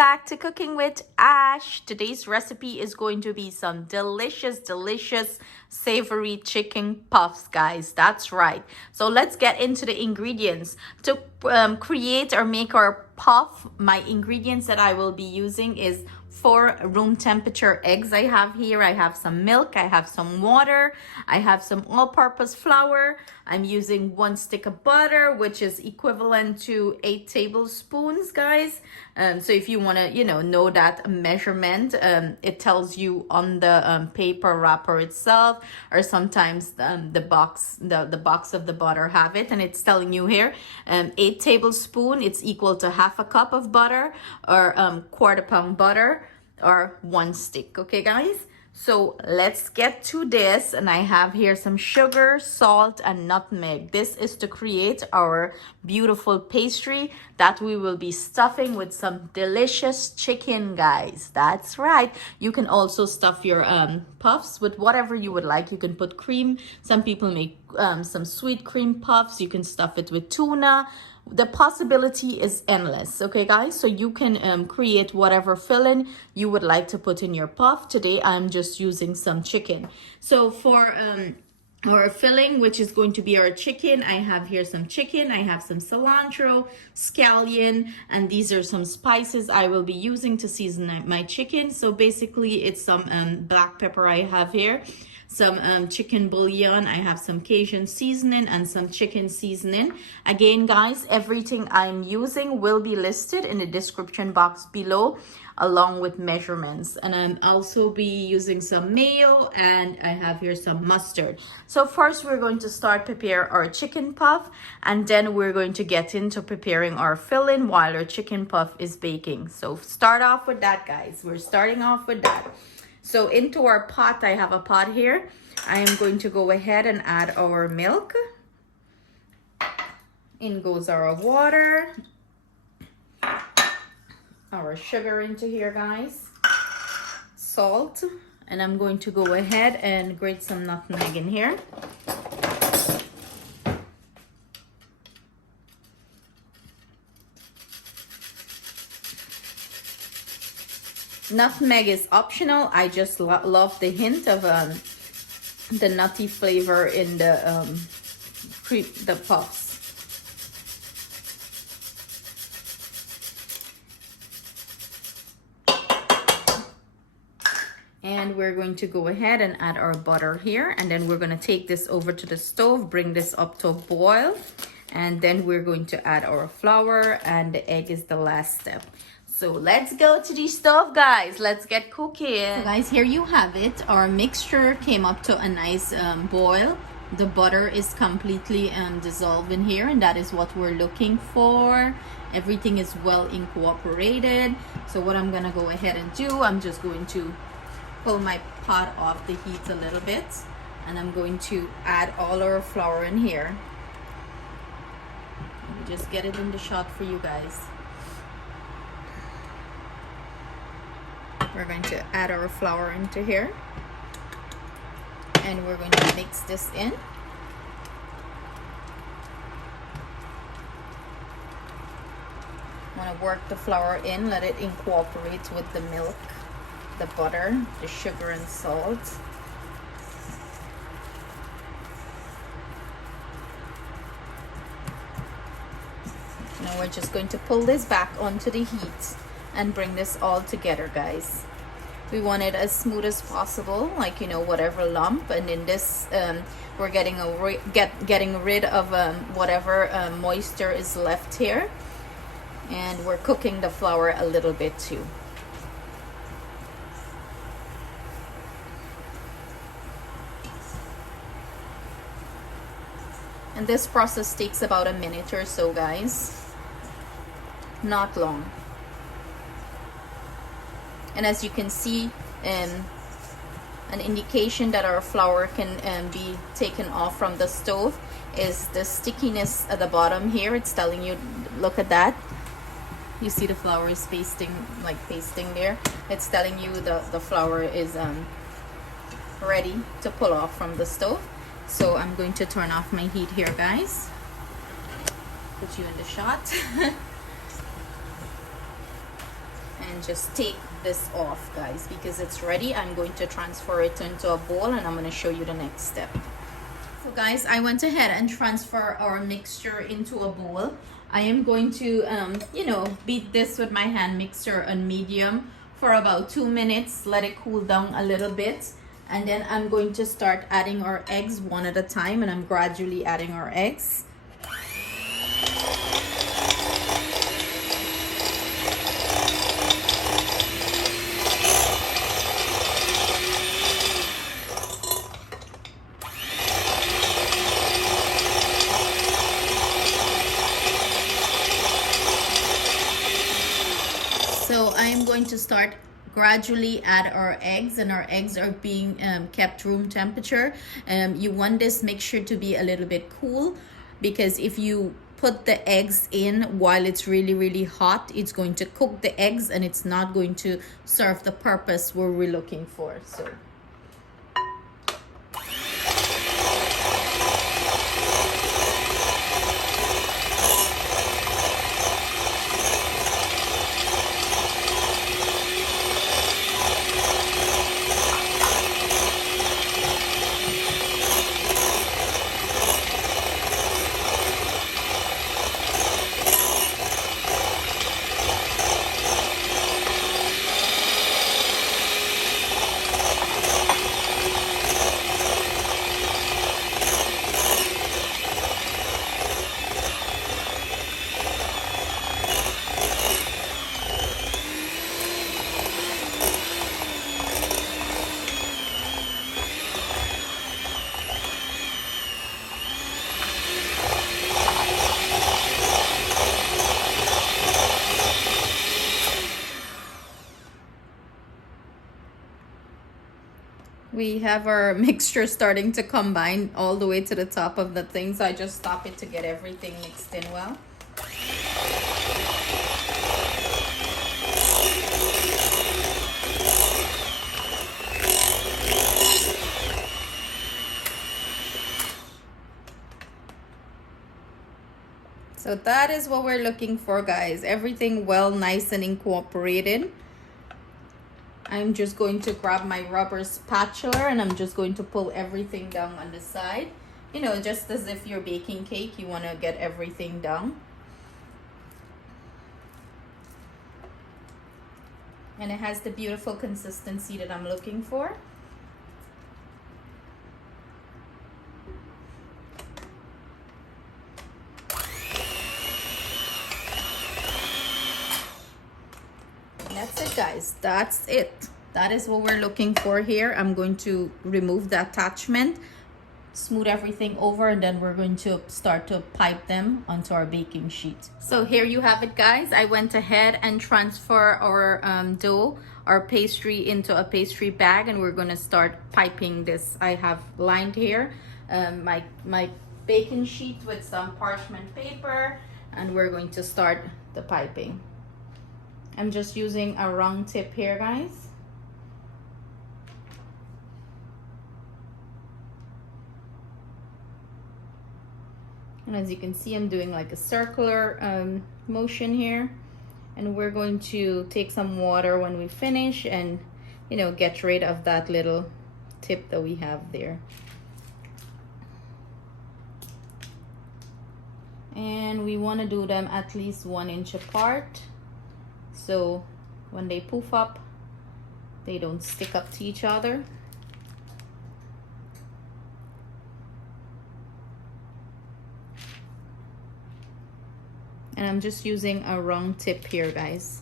back to Cooking with Ash. Today's recipe is going to be some delicious savory chicken puffs, guys. That's right. So let's get into the ingredients. To create or make our puff, my ingredients that I will be using is 4 room temperature eggs I have here. I have some milk, I have some water, I have some all-purpose flour. I'm using 1 stick of butter, which is equivalent to 8 tablespoons, guys. So if you want to, know that measurement, it tells you on the paper wrapper itself, or sometimes the box of the butter have it, and it's telling you here 8 tablespoons. It's equal to half a cup of butter, or 1/4 pound butter, or 1 stick. Okay, guys, so let's get to this. And I have here some sugar, salt, and nutmeg. This is to create our beautiful pastry that we will be stuffing with some delicious chicken, guys. That's right. You can also stuff your puffs with whatever you would like. You can put cream. Some people make some sweet cream puffs. You can stuff it with tuna. The possibility is endless. Okay, guys, so you can create whatever filling you would like to put in your puff. Today I'm just using some chicken. So for our filling, which is going to be our chicken, I have here some chicken, I have some cilantro, scallion, and these are some spices I will be using to season my chicken. So basically it's some black pepper I have here, some chicken bouillon, I have some Cajun seasoning, and some chicken seasoning. Again, guys, everything I'm using will be listed in the description box below, along with measurements. And I'm also be using some mayo, and I have here some mustard. So first we're going to start prepare our chicken puff, and then we're going to get into preparing our filling while our chicken puff is baking. So start off with that, guys. We're starting off with that. So into our pot, I have a pot here. I am going to go ahead and add our milk. In goes our water. Our sugar into here, guys. Salt. And I'm going to go ahead and grate some nutmeg in here. Nutmeg is optional. I just love the hint of the nutty flavor in the puffs. And we're going to go ahead and add our butter here, and then we're going to take this over to the stove, bring this up to a boil, and then we're going to add our flour, and the egg is the last step. So let's go to the stove, guys. Let's get cooking. So guys, here you have it. Our mixture came up to a nice boil. The butter is completely dissolved in here, and that is what we're looking for. Everything is well incorporated. So what I'm gonna go ahead and do, I'm just going to pull my pot off the heat a little bit, and I'm going to add all our flour in here. Let me just get it in the shot for you guys. We're going to add our flour into here, and we're going to mix this in. Want to work the flour in, let it incorporate with the milk, the butter, the sugar, and salt. Now we're just going to pull this back onto the heat and bring this all together, guys. We want it as smooth as possible, like whatever lump. And in this we're getting rid of whatever moisture is left here, and we're cooking the flour a little bit too. And this process takes about a minute or so, guys, not long. And as you can see, an indication that our flour can be taken off from the stove is the stickiness at the bottom here. It's telling you, look at that. You see the flour is pasting there. It's telling you the flour is ready to pull off from the stove. So I'm going to turn off my heat here, guys. Put you in the shot. and just take this off, guys, because it's ready. I'm going to transfer it into a bowl, and I'm going to show you the next step. So guys, I went ahead and transfer our mixture into a bowl. I am going to beat this with my hand mixer on medium for about 2 minutes, let it cool down a little bit, and then I'm going to start adding our eggs one at a time, and I'm gradually adding our eggs. So I am going to start gradually add our eggs, and our eggs are being kept room temperature. You want this mixture to be a little bit cool, because if you put the eggs in while it's really hot, it's going to cook the eggs and it's not going to serve the purpose where we're looking for. So we have our mixture starting to combine all the way to the top of the thing, so I just stop it to get everything mixed in well. So that is what we're looking for, guys. Everything well, nice and incorporated. I'm just going to grab my rubber spatula, and I'm just going to pull everything down on the side. You know, just as if you're baking cake, you want to get everything down. And it has the beautiful consistency that I'm looking for. That's it, guys. That's it. That is what we're looking for here. I'm going to remove the attachment, smooth everything over, and then we're going to start to pipe them onto our baking sheet. So here you have it, guys. I went ahead and transfer our dough, our pastry, into a pastry bag, and we're going to start piping this. I have lined here my baking sheet with some parchment paper, and we're going to start the piping. I'm just using a round tip here, guys. And as you can see, I'm doing like a circular motion here. And we're going to take some water when we finish and, you know, get rid of that little tip that we have there. And we want to do them at least 1 inch apart, so when they poof up, they don't stick up to each other. And I'm just using a round tip here, guys.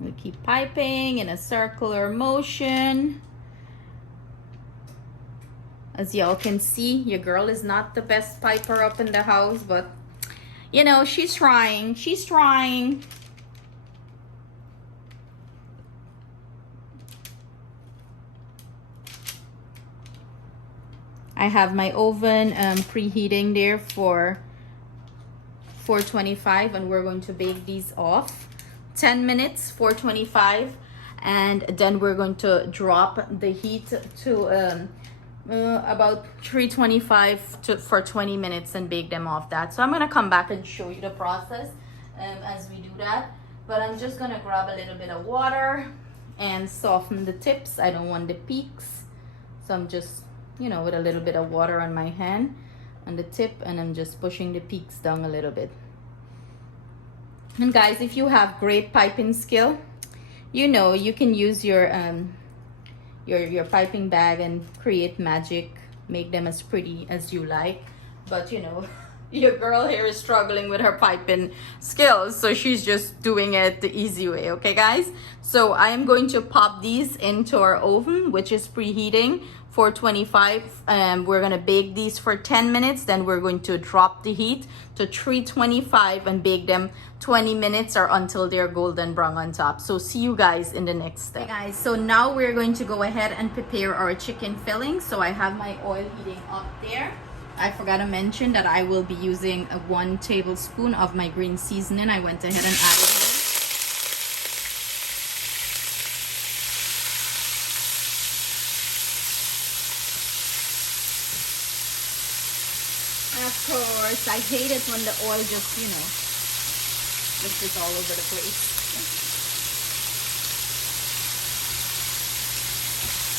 We keep piping in a circular motion. As y'all can see, your girl is not the best piper up in the house, but you know, she's trying. She's trying. I have my oven preheating there for 425, and we're going to bake these off 10 minutes, 425, and then we're going to drop the heat to about 325 for 20 minutes and bake them off that. So I'm gonna come back and show you the process as we do that. But I'm just gonna grab a little bit of water and soften the tips. I don't want the peaks. So I'm just, you know, with a little bit of water on my hand on the tip, and I'm just pushing the peaks down a little bit. And guys, if you have great piping skill, you know, you can use your piping bag and create magic, make them as pretty as you like. But you know, your girl here is struggling with her piping skills, so she's just doing it the easy way. Okay guys, so I am going to pop these into our oven, which is preheating 425. We're gonna bake these for 10 minutes, then we're going to drop the heat to 325 and bake them 20 minutes or until they're golden brown on top. So see you guys in the next step. Hey guys, so now we're going to go ahead and prepare our chicken filling. So I have my oil heating up there. I forgot to mention that I will be using 1 tablespoon of my green seasoning. I went ahead and added it. And of course, I hate it when the oil just, you know, is all over the place.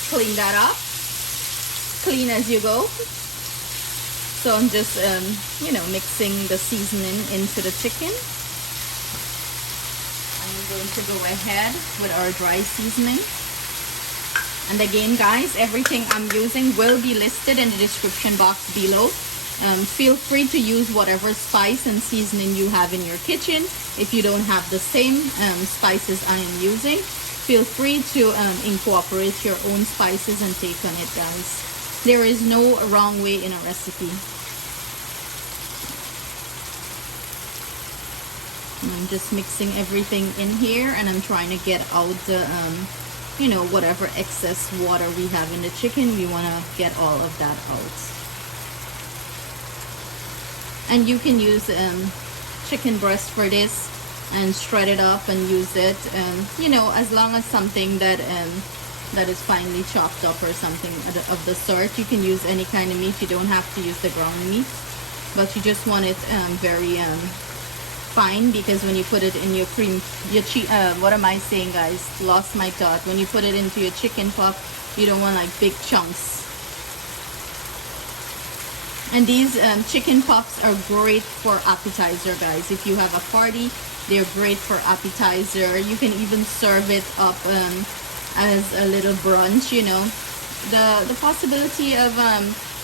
Clean that up. Clean as you go. So I'm just, you know, mixing the seasoning into the chicken. I'm going to go ahead with our dry seasoning. And again, guys, everything I'm using will be listed in the description box below. Feel free to use whatever spice and seasoning you have in your kitchen. If you don't have the same spices I am using, feel free to incorporate your own spices and take on it, guys. There is no wrong way in a recipe. And I'm just mixing everything in here, and I'm trying to get out the, you know, whatever excess water we have in the chicken. We want to get all of that out. And you can use chicken breast for this and shred it up and use it, you know, as long as something that that is finely chopped up or something of the sort. You can use any kind of meat. You don't have to use the ground meat, but you just want it very fine, because when you put it in your what am I saying, guys? Lost my thought. When you put it into your chicken pot, you don't want like big chunks. And these chicken puffs are great for appetizer, guys. If you have a party, they're great for appetizer. You can even serve it up as a little brunch, you know. The possibility of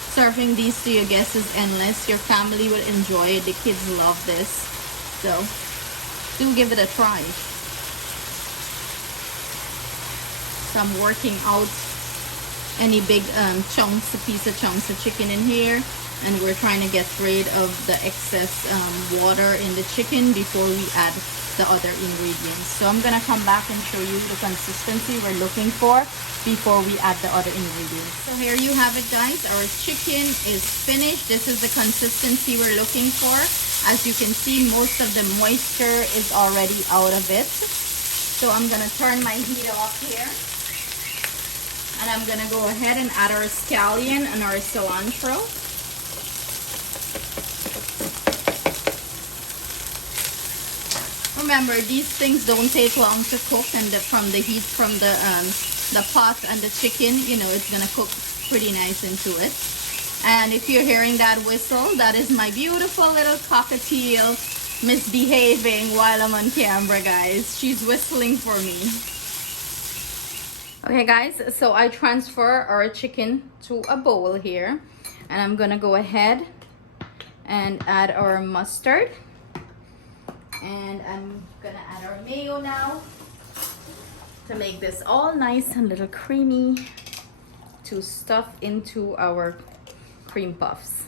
serving these to your guests is endless. Your family will enjoy it. The kids love this. So do give it a try. So I'm working out any big piece of chunks of chicken in here, and we're trying to get rid of the excess water in the chicken before we add the other ingredients. So I'm gonna come back and show you the consistency we're looking for before we add the other ingredients. So here you have it, guys. Our chicken is finished. This is the consistency we're looking for. As you can see, most of the moisture is already out of it. So I'm gonna turn my heat off here, and I'm gonna go ahead and add our scallion and our cilantro. Remember, these things don't take long to cook, and from the heat from the pot and the chicken, you know, it's gonna cook pretty nice into it. And if you're hearing that whistle, that is my beautiful little cockatiel misbehaving while I'm on camera, guys. She's whistling for me. Okay, guys, so I transfer our chicken to a bowl here, and I'm gonna go ahead and add our mustard. And I'm gonna add our mayo now to make this all nice and little creamy to stuff into our cream puffs.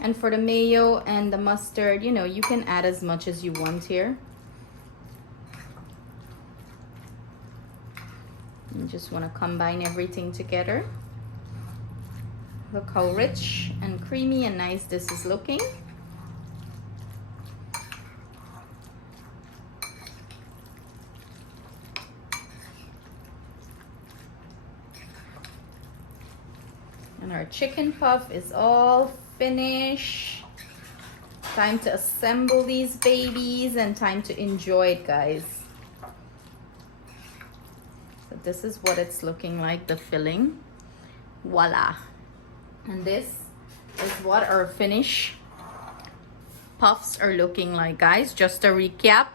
And for the mayo and the mustard, you know, you can add as much as you want here. You just want to combine everything together. Look how rich and creamy and nice this is looking. Our chicken puff is all finished. Time to assemble these babies and time to enjoy it, guys. So this is what it's looking like, the filling. Voila. And this is what our finished puffs are looking like, guys. Just a recap.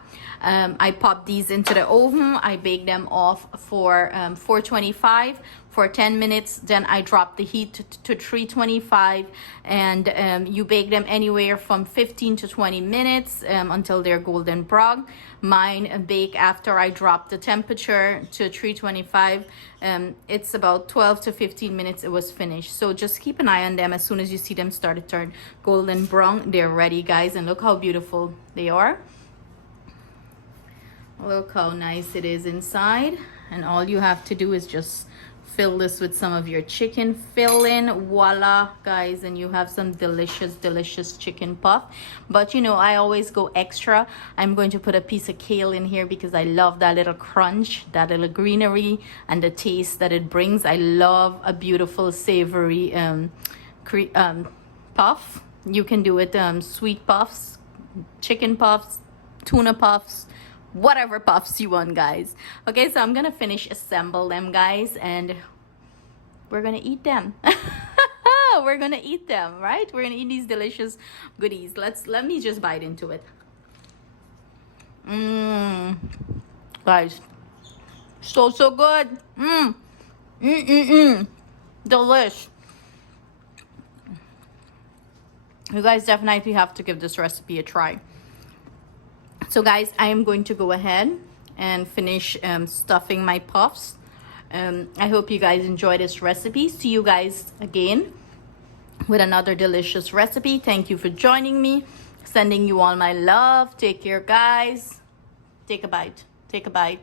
I popped these into the oven. I baked them off for 425 for 10 minutes. Then I dropped the heat to 325, and you bake them anywhere from 15 to 20 minutes until they're golden brown. Mine bake after I drop the temperature to 325. It's about 12 to 15 minutes it was finished. So just keep an eye on them. As soon as you see them start to turn golden brown, they're ready, guys. And look how beautiful they are. Look how nice it is inside. And all you have to do is just fill this with some of your chicken filling. Voila, guys, and you have some delicious chicken puff. But you know, I always go extra. I'm going to put a piece of kale in here because I love that little crunch, that little greenery, and the taste that it brings. I love a beautiful savory puff. You can do it sweet puffs, chicken puffs, tuna puffs, whatever puffs you want, guys. Okay, so I'm gonna finish assemble them, guys, and we're gonna eat them. We're gonna eat them, right? We're gonna eat these delicious goodies. Let me just bite into it. Guys, so good. Delish. You guys definitely have to give this recipe a try. So guys, I am going to go ahead and finish stuffing my puffs. I hope you guys enjoy this recipe. See you guys again with another delicious recipe. Thank you for joining me. Sending you all my love. Take care, guys. Take a bite. Take a bite.